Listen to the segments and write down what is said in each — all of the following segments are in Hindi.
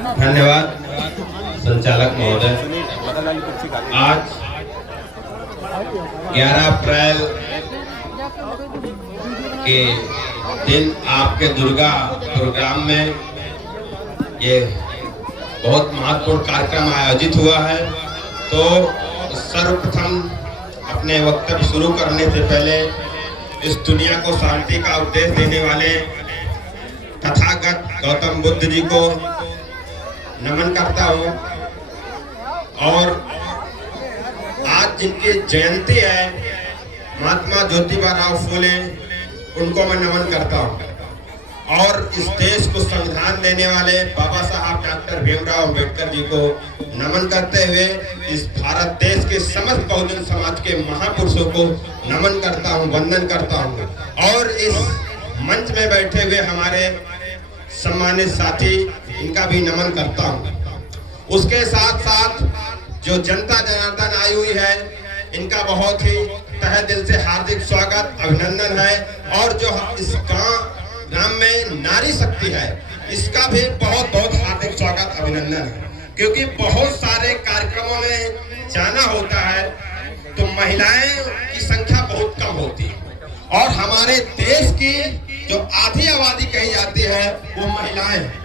धन्यवाद संचालक महोदय। आज 11 अप्रैल के दिन आपके दुर्गा प्रोग्राम में ये बहुत महत्वपूर्ण कार्यक्रम आयोजित हुआ है। तो सर्वप्रथम अपने वक्तव्य शुरू करने से पहले इस दुनिया को शांति का उपदेश देने वाले तथागत गौतम बुद्ध जी को नमन करता हूँ। और आज जिनकी जयंती है महात्मा ज्योतिबा राव फूले, उनको मैं नमन करता हूँ। और इस देश को संविधान देने वाले बाबा साहब डॉक्टर भीमराव अंबेडकर जी को नमन करते हुए इस भारत देश के समस्त बहुजन समाज के महापुरुषों को नमन करता हूँ, वंदन करता हूँ। और इस मंच में बैठे हुए हमारे सम्मानित साथी, इनका भी नमन करता हूँ। उसके साथ साथ जो जनता जनार्दन आई हुई है, इनका बहुत ही तहे दिल से हार्दिक स्वागत, अभिनंदन है। और जो इस ग्राम में नारी शक्ति है, इसका भी बहुत बहुत हार्दिक स्वागत, अभिनंदन है। क्योंकि बहुत सारे कार्यक्रमों में जाना होता है तो महिलाएं की संख्या बहुत कम होती है। और हमारे देश की जो आधी आबादी कही जाती है वो महिलाएं हैं।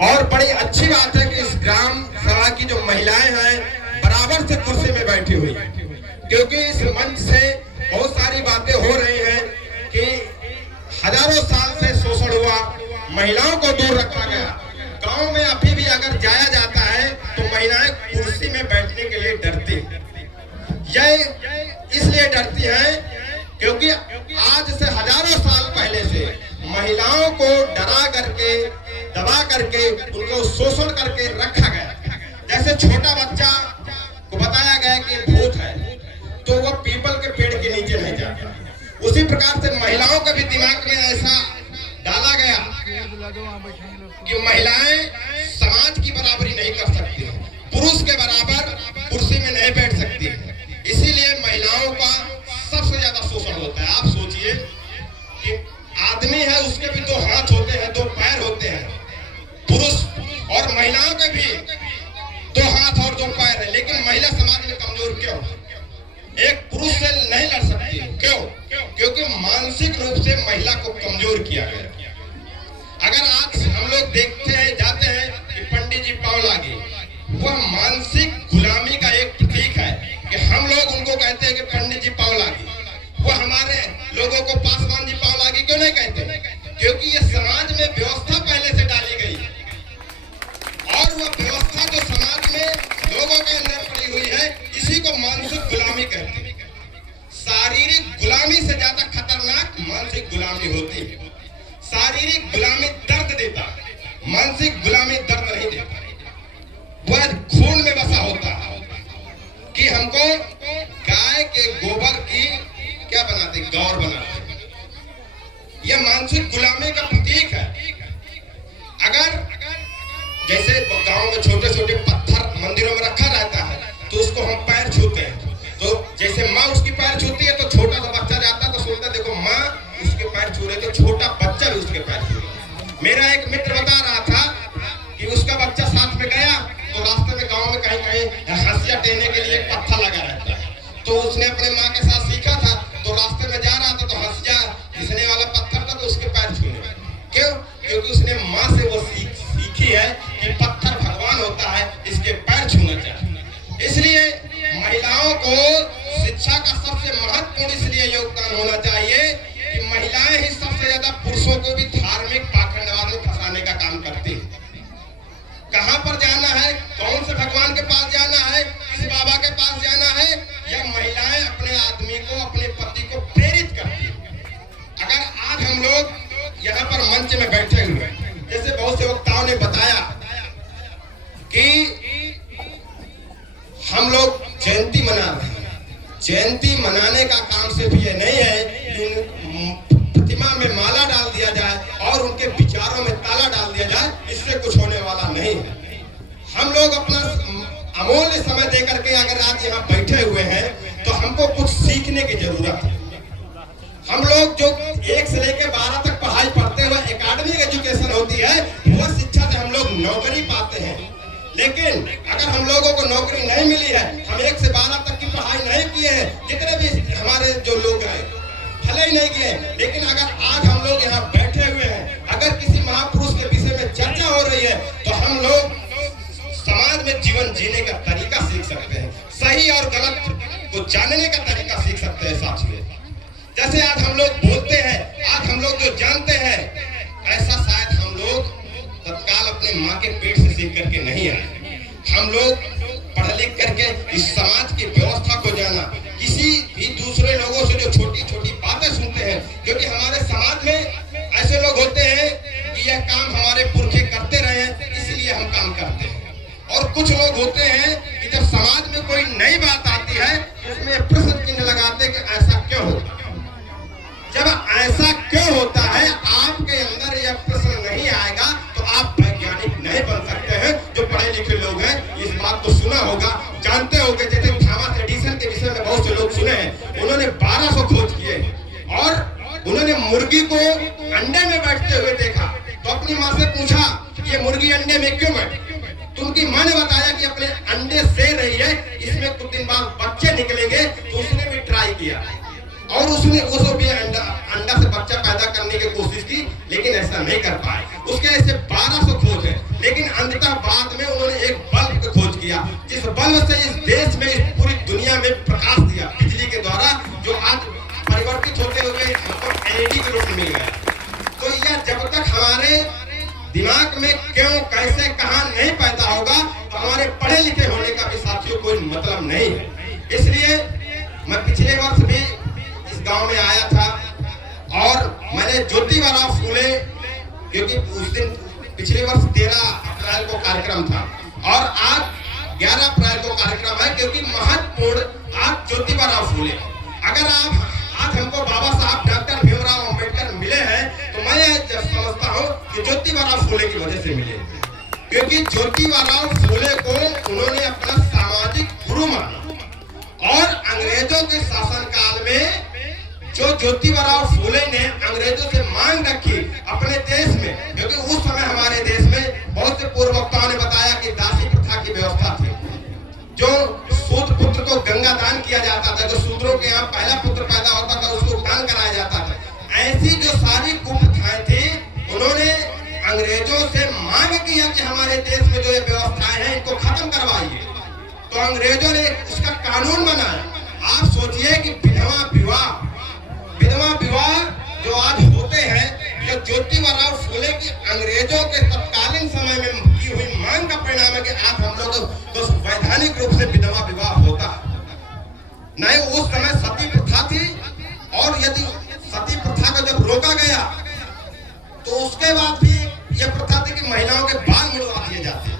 और बड़ी अच्छी बात है कि इस ग्राम सभा की जो महिलाएं हैं बराबर से कुर्सी में बैठी हुई है। क्योंकि इस मंच से बहुत सारी बातें हो रही हैं कि हजारों साल से शोषण हुआ, महिलाओं को दूर रखा गया। गांव में अभी भी अगर जाया जाता है तो महिलाएं कुर्सी में बैठने के लिए डरती हैं। यह इसलिए डरती हैं क्योंकि आज से हजारों साल पहले से महिलाओं को डरा करके, दबा करके, उनको शोषण करके रखा गया। जैसे छोटा बच्चा को बताया गया कि भूत है तो वह पीपल के पेड़ के नीचे नहीं जाता, उसी प्रकार से महिलाओं के भी दिमाग में ऐसा डाला गया कि महिलाएं समाज की बराबरी नहीं कर सकती, पुरुष के बराबर कुर्सी में नहीं बैठ सकती। इसीलिए महिलाओं का सबसे ज्यादा शोषण होता है। आप सोचिए कि आदमी है, उसके भी 2 हाथ होते हैं, 2 पैर होते हैं, पुरुष, और महिलाओं के भी 2 हाथ और 2 पैर है, लेकिन महिला समाज में कमजोर क्यों? एक पुरुष से नहीं लड़ सकती, क्यों? क्योंकि मानसिक रूप से महिला को कमजोर किया गया। अगर आज हम लोग देखते हैं, जाते हैं कि पंडित जी पांव लागे, वह मानसिक गुलामी का एक प्रतीक है कि हम लोग उनको कहते हैं कि पंडित जी पांव लागे। वह हमारे लोगों को पासवान जी पांव लागे क्यों नहीं कहते? क्योंकि ये समाज में व्यवस्था पहले से डाली गई है। और वह व्यवस्था जो समाज में लोगों के अंदर पड़ी हुई है, इसी को मानसिक गुलामी कहते हैं। शारीरिक गुलामी से ज्यादा खतरनाक मानसिक गुलामी होती है। शारीरिक गुलामी दर्द देता है, मानसिक गुलामी दर्द नहीं देता। वह खून में बसा होता है कि हमको गाय के गोबर की क्या बनाते, गौर बनाते। यह मानसिक गुलामी का प्रतीक है। अगर जैसे गांव में छोटे छोटे पत्थर मंदिरों में रखा रहता है तो उसको हम पैर छूते हैं, तो जैसे माँ उसकी पैर छूती है तो छोटा सा बच्चा जाता है तो सुनता है देखो माँ उसके पैर छू रहे, तो छोटा बच्चा भी उसके पैर छू रहा। मेरा एक मित्र बता रहा था कि उसका बच्चा साथ में गया तो रास्ते में गांव में कहीं कहीं हंसिया टेने के लिए एक पत्थर लगा रहता है, तो उसने अपने माँ के साथ सीखा था। तो रास्ते में जा रहा था तो हंसिया घिसने वाला पत्थर था तो उसके पैर छूने। क्यों? क्योंकि उसने माँ से वो सीखी है कि पत्थर भगवान होता है, इसके पैर छूना चाहिए। इसलिए महिलाओं को शिक्षा का सबसे महत्वपूर्ण इसलिए योगदान होना चाहिए कि महिलाएं ही सबसे ज्यादा पुरुषों को भी धार्मिक पाखंडवाद में फंसाने का काम करती हैं। कहां पर जाना है, कौन से भगवान के पास जाना है, किस बाबा के पास जाना है, यह महिलाएं अपने आदमी को, अपने पति को प्रेरित करती है। अगर आज हम लोग यहाँ पर मंच में बैठे हुए हैं, जैसे बहुत से वक्ताओं ने बताया कि हम लोग जयंती मना रहे हैं। जयंती मनाने का काम सिर्फ ये नहीं है कि प्रतिमा में माला डाल दिया जाए और उनके विचारों में ताला डाल दिया जाए, इससे कुछ होने वाला नहीं है। हम लोग अपना अमूल्य समय देकर के अगर आज यहाँ बैठे हुए हैं तो हमको कुछ सीखने की जरूरत है। हम लोग जो 1 से लेकर 12 तक पढ़ाई पढ़ते हुए एकेडमिक एजुकेशन होती है, वह शिक्षा से हम लोग नौकरी पाते हैं। लेकिन अगर हम लोगों को नौकरी नहीं मिली है, हम 1 से 12 तक की पढ़ाई नहीं किए हैं, जितने भी हमारे जो लोग हैं भले ही नहीं किए, लेकिन अगर आज हम लोग यहाँ बैठे हुए हैं, अगर किसी महापुरुष के विषय में चर्चा हो रही है, तो हम लोग समाज में जीवन जीने का तरीका सीख सकते हैं, सही और गलत को जानने का तरीका सीख सकते हैं साथियों। जैसे आज हम लोग बोलते हैं, आज हम लोग जो जानते हैं, ऐसा शायद हम लोग तत्काल अपने माँ के पेट से सीख करके नहीं आए। हम लोग पढ़ लिख करके इस समाज की व्यवस्था को जाना, किसी भी दूसरे लोगों से जो छोटी छोटी बातें सुनते हैं, क्योंकि हमारे समाज में ऐसे लोग होते हैं कि यह काम हमारे पुरखे करते रहे हैं इसलिए हम काम करते हैं, और कुछ लोग होते हैं कि जब समाज में कोई नई बात आती है उसमें प्रश्न चिन्ह लगाते कि ऐसा क्यों होता है। जब ऐसा क्यों होता है आपके अंदर यह प्रश्न नहीं आएगा तो आप वैज्ञानिक नहीं बन सकते हैं। जो पढ़े लिखे लोग हैं इस बात को सुना होगा, जानते होंगे। जैसे थॉमस एडिसन के विषय में बहुत से लोग सुने हैं, उन्होंने 1200 खोज किए और उन्होंने मुर्गी को अंडे में बैठते हुए देखा, तो अपनी माँ से पूछा ये मुर्गी अंडे में क्यों बैठी, तो उनकी माँ ने बताया कि अपने अंडे से रही है, इसमें कुछ दिन बाद बच्चे निकलेंगे। तो उसने भी ट्राई किया और उसने भी अंडा से बच्चा पैदा करने की कोशिश की, लेकिन ऐसा नहीं कर पाए। उसके ऐसे 1200 खोज है, लेकिन अंततः बाद में उन्होंने एक बल्ब की खोज किया, जिस बल्ब से इस देश में, इस पूरी दुनिया में प्रकाश दिया बिजली के द्वारा, जो आज परिवर्तित होते हुए हमको LED के रूप में मिल गया। तो यह जब तक हमारे दिमाग में क्यों, कैसे, कहां नहीं पैदा होगा, तो हमारे पढ़े लिखे होने का भी साथियों कोई मतलब नहीं है। इसलिए मैं पिछले वर्ष भी गांव में आया था और मैंने ज्योतिबा फूले, क्योंकि उस दिन पिछले वर्ष 13 अप्रैल को कार्यक्रम था और आज 11 अप्रैल को कार्यक्रम है, क्योंकि महत्वपूर्ण आज ज्योतिबा फूले। अगर आप आज हमको बाबा साहब डॉक्टर भीमराव अंबेडकर मिले हैं, तो मैं समझता हूँ कि ज्योतिबा फूले की वजह से मिले, क्योंकि ज्योतिबा फूले को उन्होंने अपना सामाजिक गुरु माना। और अंग्रेजों के शासन काल में जो ज्योतिबा फूले ने अंग्रेजों से मांग रखी अपने देश में, क्योंकि उस समय हमारे देश में बहुत से पूर्व वक्ताओं ने बताया कि दासी प्रथा की व्यवस्था थी, जो सूत्र पुत्र को गंगा दान किया जाता था, जो शूद्रों के यहाँ पहला पुत्र पैदा होता था उसको दान कराया जाता था। ऐसी जो सारी कुप्रथाएं थी, उन्होंने अंग्रेजों से मांग किया कि हमारे देश में जो ये व्यवस्थाएं हैं इनको खत्म करवाइए। तो अंग्रेजों ने उसका कानून बनाया। आप सोचिए कि विधवा विवाह जो आज होते हैं, जो ज्योतिबा फूले की अंग्रेजों के तत्कालीन समय में की हुई मांग का परिणाम है कि आज हम लोग तो वैधानिक रूप से विधवा विवाह होता है। नहीं, उस समय सती प्रथा थी, और यदि सती प्रथा को जब रोका गया तो उसके बाद भी यह प्रथा थी कि महिलाओं के बाल मुड़वा दिए जाते थे।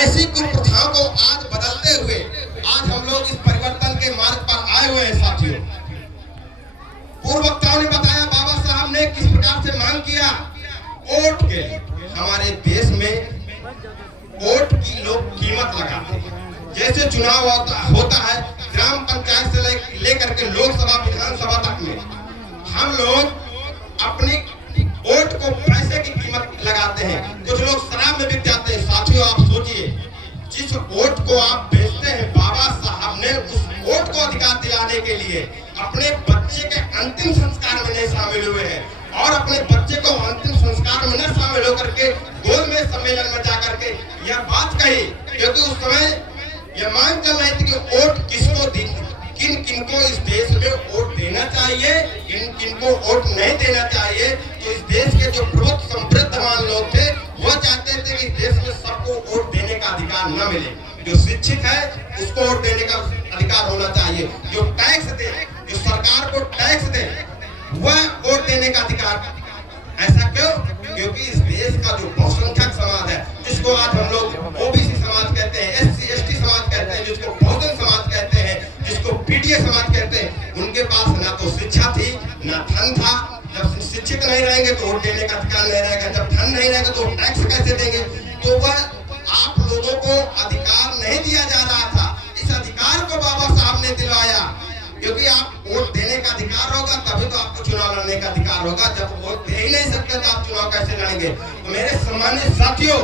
ऐसी कुप्रथाओं को आज बदलते हुए आज हम लोग इस परिवर्तन के मार्ग पर आए हुए हैं साथियों। पूर्व वक्ताओं ने बताया बाबा साहब ने किस प्रकार से मांग किया वोट के। हमारे देश में वोट की लोग कीमत लगाते हैं। जैसे चुनाव होता है ग्राम पंचायत से लेकर के लोकसभा विधानसभा तक में, हम लोग अपनी वोट को पैसे की कीमत लगाते हैं। कुछ लोग शराब में बिक जाते हैं। साथियों आप सोचिए, जिस वोट को आप बेचते हैं, बाबा साहब ने उस वोट को अधिकार दिलाने के लिए अपने बच्चे के अंतिम संस्कार में नहीं शामिल हुए हैं, और अपने बच्चे को अंतिम संस्कार में न शामिल होकर के गोल में सम्मेलन में जाकर के यह बात कही, क्योंकि उस समय यह मांग चल रही थी कि वोट किसको दी, किन किन को इस देश में वोट देना चाहिए, किन किन को वोट नहीं देना चाहिए। तो इस देश के जो प्रबुद्ध समृद्धवान लोग थे वो चाहते थे कि देश में सबको वोट देने का अधिकार न मिले। जो शिक्षित है उसको वोट देने का अधिकार होना चाहिए, जो टैक्स दे, जो सरकार को टैक्स दे, वह वोट देने का अधिकार। ऐसा क्यों? क्योंकि इस देश का जो बहुसंख्यक समाज है, जिसको आज हम लोग ओबीसी समाज कहते हैं, SC ST समाज कहते हैं, जिसको बहुजन समाज कहते हैं, जिसको PTA समाज कहते हैं, उनके पास ना तो शिक्षा थी ना धन था। जब शिक्षित नहीं रहेंगे तो वोट देने का अधिकार नहीं रहेगा, जब धन नहीं रहेगा तो टैक्स कैसे देंगे। तो वह आप लोगों को अधिकार नहीं दिया जा रहा था। इस अधिकार को बाबा साहब ने दिलवाया, क्योंकि आप वोट देने का अधिकार होगा तभी तो आपको चुनाव लड़ने का अधिकार होगा। जब वोट दे ही नहीं सकते तो आप चुनाव कैसे लड़ेंगे। तो मेरे माननीय साथियों,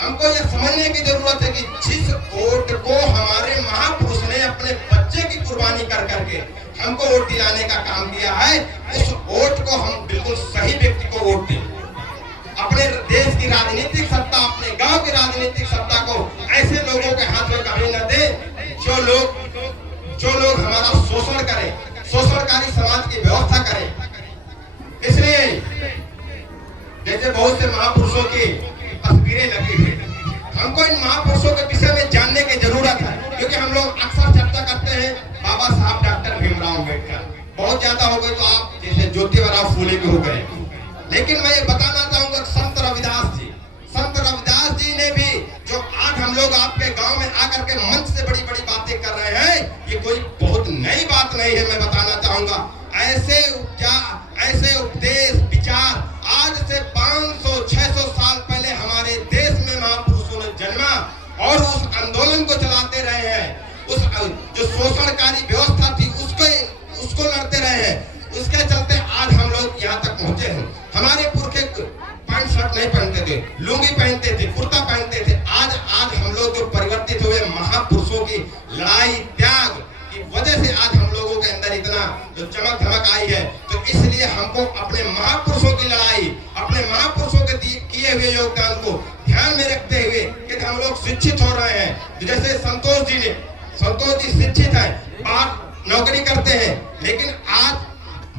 हमको यह समझने की जरूरत है कि जिस वोट को हमारे महापुरुष ने अपने बच्चे की कुर्बानी कर करके हमको वोट दिलाने का काम किया है, उस वोट को हम बिल्कुल सही व्यक्ति को वोट दें। अपने देश की राजनीतिक सत्ता, अपने गांव की राजनीतिक सत्ता को ऐसे लोगों के हाथ में कभी न दे जो लोग हमारा शोषण करें, शोषणकारी समाज की व्यवस्था करें। इसलिए जैसे बहुत से महापुरुषों की तस्वीरें लगी हुई, हमको इन महापुरुषों के विषय में जानने की जरूरत है, क्योंकि हम लोग अक्सर चर्चा करते हैं बाबा साहब डॉक्टर भीमराव अम्बेडकर, बहुत ज्यादा हो गए तो आप जैसे ज्योतिबा फूले के हो गए। लेकिन मैं ये बताना चाहूंगा संत रविदास जी ने भी, जो आज हम लोग आपके गांव में आकर के मंच से बड़ी बड़ी बातें कर रहे हैं, ये कोई बहुत नई बात नहीं है। मैं बताना चाहूंगा ऐसे उपदेश विचार आज से 500-600 साल पहले हमारे देश में महापुरुषों ने जन्मा और उस आंदोलन को चलाते रहे हैं। उस जो शोषणकारी व्यवस्था थी उसको लड़ते रहे हैं। उसके चलते आज हम लोग यहाँ तक पहुंचे हैं। हमारे पुरखे पैंट शर्ट नहीं पहनते थे, लुंगी पहनते थे, कुर्ता पहनते थे। आज हम लोग जो परिवर्तित हुए, महापुरुषों की लड़ाई त्याग की वजह से आज हम लोगों के अंदर इतना जो चमक धमक आई है। तो इसलिए हमको अपने महापुरुषों की लड़ाई, अपने महापुरुषों के किए हुए योगदान को ध्यान में रखते हुए कि हम लोग शिक्षित हो रहे हैं। जैसे संतोष जी शिक्षित है, बाहर नौकरी करते हैं, लेकिन आज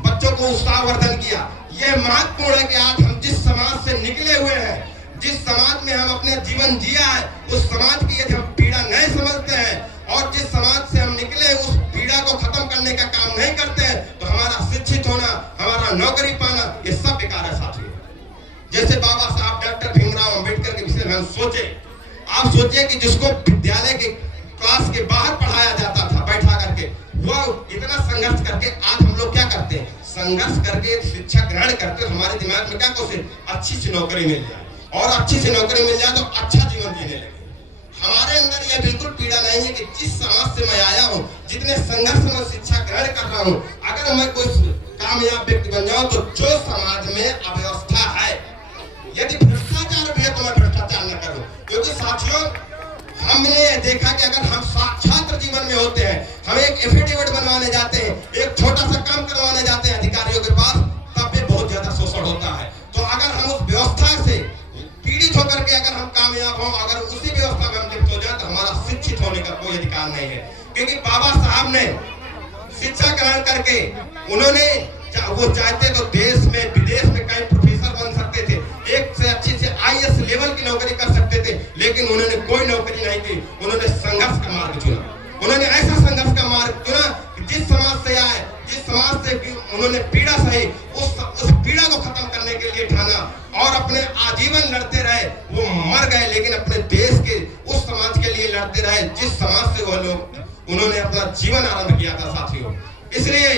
बच्चों को उत्साहवर्धन किया। यह महत्वपूर्ण है कि आज हम जिस समाज से निकले हुए हैं, जिस समाज में हम अपने जीवन जिया है, उस समाज की यदि हम पीड़ा नहीं समझते हैं और जिस समाज से हम निकले उस पीड़ा को खत्म करने का काम नहीं करते हैं, तो हमारा शिक्षित होना, हमारा नौकरी पाना, ये सब बेकार है साथियों। जैसे बाबा साहब डॉक्टर भीमराव अम्बेडकर के विषय में हम सोचे, आप सोचिए कि जिसको विद्यालय के क्लास के बाहर पढ़ाया जाता था बैठा करके, वो इतना संघर्ष करके आज हम लोग क्या करते हैं, संघर्ष करके शिक्षा ग्रहण करते, हमारे दिमाग में क्या कोशिश, अच्छी सी नौकरी मिल जाए, और अच्छी सी नौकरी मिल जाए तो अच्छा जीवन जीने लगे। हमारे अंदर यह बिल्कुल पीड़ा नहीं है कि जिस समाज से मैं आया हूँ, जितने संघर्ष में शिक्षा ग्रहण कर रहा हूँ, अगर मैं कोई कामयाब व्यक्ति बन जाऊं तो जो समाज में अव्यवस्था है, यदि भ्रष्टाचार भी है तो मैं भ्रष्टाचार न करूं। क्योंकि साथियों, हमने देखा कि अगर हम छात्र जीवन में होते हैं, हम एक एफिडेविट बनवाने जाते हैं, एक छोटा सा काम करवाने जाते हैं अधिकारियों के पास, तब भी बहुत ज्यादा शोषण होता है। तो अगर हम उस व्यवस्था से पीड़ित होकर के अगर हम कामयाब हों, अगर उसी व्यवस्था में हम लिप्त हो जाए, तो हमारा शिक्षित होने का कोई अधिकार नहीं है। क्योंकि बाबा साहब ने शिक्षा ग्रहण करके उन्होंने वो चाहते तो देश में विदेश में कई प्रोफेसर बन सकते थे, एक से अच्छी से IAS लेवल की नौकरी कर सकते थे, लेकिन उन्होंने कोई नौकरी नहीं की। उन्होंने संघर्ष का मार्ग चुना। उन्होंने ऐसा संघर्ष का मार्ग चुना कि जिस समाज से आए, जिस समाज से उन्होंने पीड़ा सही, उस पीड़ा को खत्म करने के लिए ठाना और अपने आजीवन लड़ते रहे। वो मर गए, लेकिन अपने देश के उस समाज के लिए लड़ते रहे जिस समाज से वो लोग उन्होंने अपना जीवन आरंभ किया था साथियों। इसलिए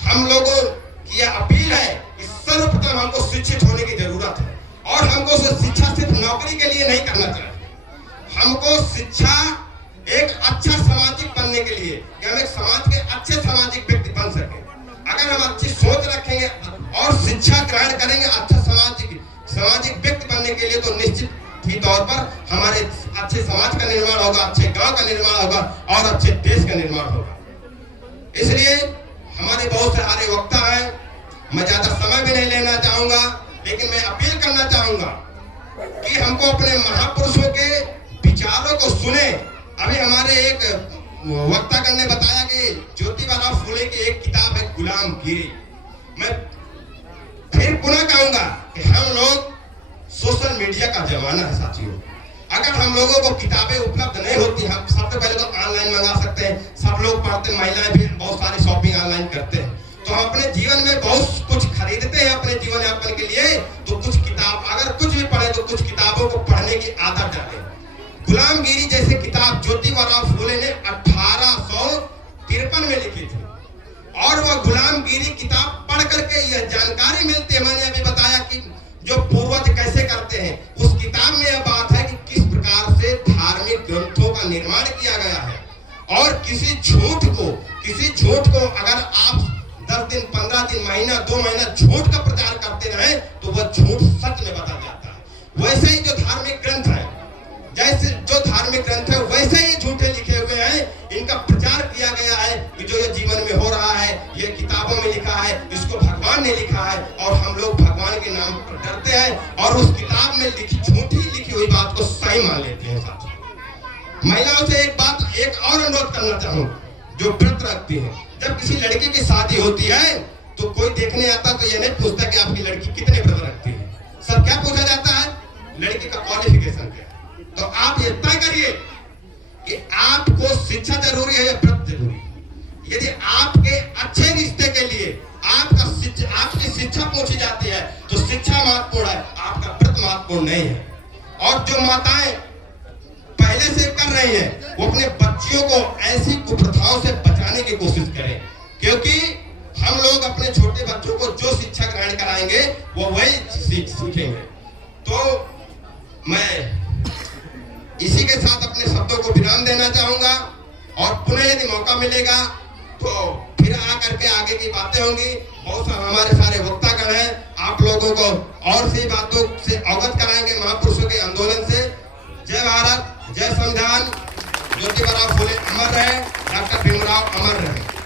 हम लोगों की यह अपील है कि सर्वप्रथम हमको शिक्षित होने की जरूरत है, और हमको शिक्षा सिर्फ नौकरी के लिए नहीं करना चाहिए। हमको शिक्षा एक अच्छा सामाजिक बनने के लिए, कि हम एक समाज के अच्छे सामाजिक व्यक्ति बन सके। अगर हम अच्छी सोच रखेंगे और शिक्षा ग्रहण करेंगे अच्छा सामाजिक व्यक्ति बनने के लिए, तो निश्चित ही तौर पर हमारे अच्छे समाज का निर्माण होगा, अच्छे गांव का निर्माण होगा और अच्छे देश का निर्माण होगा। इसलिए हमारे बहुत सारे वक्ता हैं, मैं ज्यादा समय भी नहीं लेना चाहूंगा, लेकिन मैं अपील करना चाहूंगा कि हमको अपने महापुरुषों के विचारों को सुने। अभी हमारे एक वक्तागण ने बताया कि ज्योतिबा फूले की एक किताब है गुलामगिरी। मैं फिर पुनः कहूंगा कि हम लोग सोशल मीडिया का जमाना है साथियों। अगर हम लोगों को किताबें उपलब्ध नहीं होती, हम सबसे पहले तो ऑनलाइन मंगा सकते हैं, सब लोग पढ़ते, महिलाएं भी बहुत सारी शॉपिंग ऑनलाइन करते हैं, तो हम अपने जीवन में बहुत कुछ खरीदते हैं अपने जीवन यापन के लिए। तो कुछ किताब अगर कुछ भी पढ़े तो कुछ किताबों को पढ़ने की आदत डालें। गुलामगिरी जैसे किताब ज्योतिबा फूले ने 1853 में लिखी थी, और वह गुलामगिरी किताब पढ़ करके यह जानकारी मिलती है, मैंने अभी बताया कि जो पूर्वज कैसे करते हैं, उस किताब में यह बात है कि किस प्रकार से धार्मिक ग्रंथों का निर्माण किया गया है, और किसी झूठ को अगर आप 10 दिन, 15 दिन, महीना, 2 महीना झूठ का प्रचार करते रहे तो वह झूठ सच में बदल जाता है। वैसे ही जो धार्मिक ग्रंथ है, जैसे जो धार्मिक ग्रंथ है वैसे ही झूठे लिखे हुए हैं। इनका प्रचार किया गया है कि जो ये जीवन में हो रहा है ये किताबों में लिखा है, इसको भगवान ने लिखा है, और हम लोग भगवान के नाम पर डरते हैं और उस किताब में लिखी झूठी लिखी हुई बात को सही मान लेते हैं। साथियों, महिलाओं से एक और अनुरोध करना चाहूँ जो व्रत रखती है। जब किसी लड़की की शादी होती है तो कोई देखने आता तो ये नहीं पूछता कि आपकी लड़की कितने व्रत रखती है। सब क्या पूछा जाता है? लड़की का क्वालिफिकेशन क्या। तो आप ये तय करिए कि आपको शिक्षा जरूरी है या व्रत जरूरी है। यदि आपके अच्छे रिश्ते के लिए आपकी शिक्षा पूछी जाती है तो शिक्षा महत्वपूर्ण है, आपका व्रत महत्वपूर्ण नहीं है। और जो माताएं पहले से कर रही हैं वो अपने बच्चियों को ऐसी कुप्रथाओं से बचाने की कोशिश करें, क्योंकि हम लोग अपने छोटे बच्चों को जो शिक्षा ग्रहण कराएंगे वो वही सीखेंगे। तो मैं इसी के साथ अपने शब्दों को विराम देना चाहूंगा और पुनः यदि मौका मिलेगा तो फिर आकर के आगे की बातें होंगी। बहुत सारे हमारे सारे वक्तागण हैं, आप लोगों को और सी बातों से अवगत कराएंगे महापुरुषों के आंदोलन से। जय भारत, जय संविधान। ज्योतिबा फुले अमर रहे, डॉक्टर भीमराव अमर रहे।